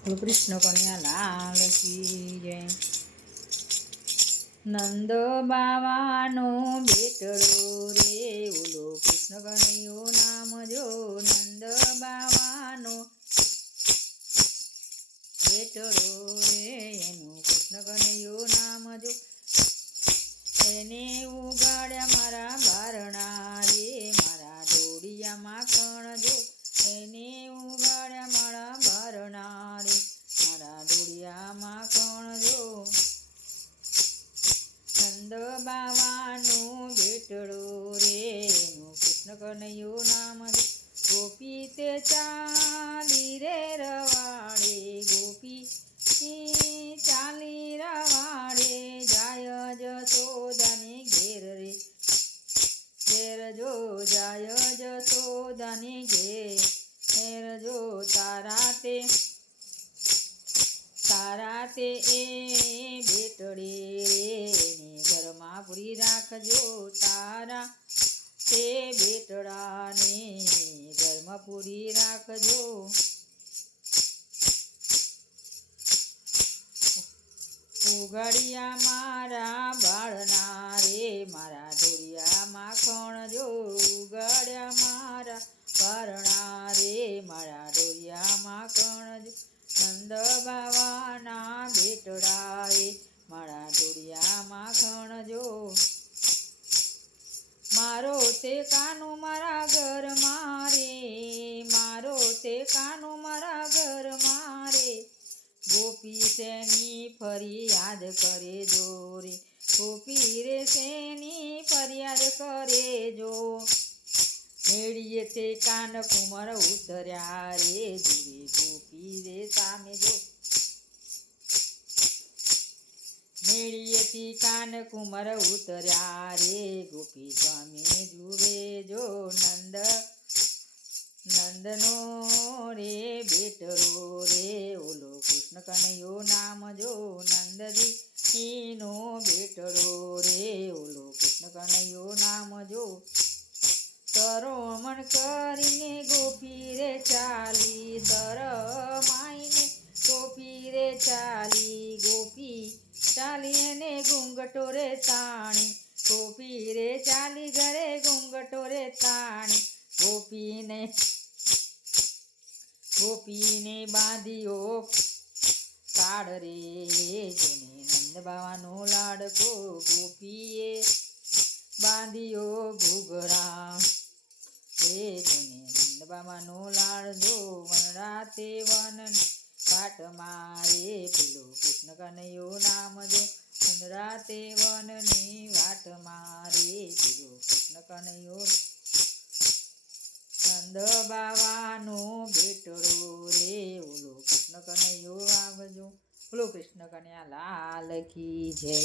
કૃષ્ણ કન્યા લાલ કી જય નંદ બાવાનો બેટડો રે ઓલો કૃષ્ણ કનૈયો નામ જો નંદ બાવાનો બેટડો રે એનું કૃષ્ણ કનૈયો નામ જો એને ઉગાડ્યા મારા બારણા કનૈયું નામ ગોપી તે ચાલી રે રવાડે, ગોપી ચાલી રવાડે, જાય જશોદાને ઘેર રે. ઘેર જો જાય જશોદાને ઘેર જો તારા તે તારા તે એ ભેટડે ઘરમાં પૂરી રાખજો તારા. તે બેટડાને ઘરમાં પૂરી રાખજો. ઉગાડિયા મારા બાળના રે, મારા ઢોળિયા માખણ જો ઉગાડ્યા મારા બારણા રે, મારા ઢોળિયા માખણ જો નંદ બાવાના બેટડા કાનો મારા ઘર મારે, મારો તે કાનો મારા ઘર મારે. ગોપી શેની ફરિયાદ કરે જો રે, ગોપી રે શેની ફરિયાદ કરે જો. મેળીએ તે કાન કુમાર ઉતર્યા રે જીવી ગોપી મેળીએથી કાન કુમર ઉતર્યા રે. ગોપી સ્વામી જુએ જો નંદ, નંદનો રે, બેટરો રે. ઓલો કૃષ્ણ કનૈયો નામ જો નંદજી નો બેટરો રે. ઓલો કૃષ્ણ કનૈયો નામ જો તરોમણ કરીને ગોપી રે ચાલી. તરમાઈને ગોપી રે ચાલી. ગોપી ચાલી ને ઘૂંઘટો રે તાણી. ગોપી રે ચાલી ઘરે ઘૂંઘટો રે તાણી. ગોપીને ગોપીને બાંધ્યો કાળ રે. જેને નંદ બાવાનો લાડકો ગોપીએ બાંધ્યો ઘૂઘરા. હે જેને નંદ બાબાનો લાડજો વનરાતે વન. કાટ મારે પેલો કૃષ્ણ કનૈયો વનરાતે વનની વાટ મારે. ગુરુ કૃષ્ણ કનૈયો, નંદ બાવાનો બેટરો રે ઓલો કૃષ્ણ કનૈયો આવજો. બોલો કૃષ્ણ કન્યા લાલ કી જય.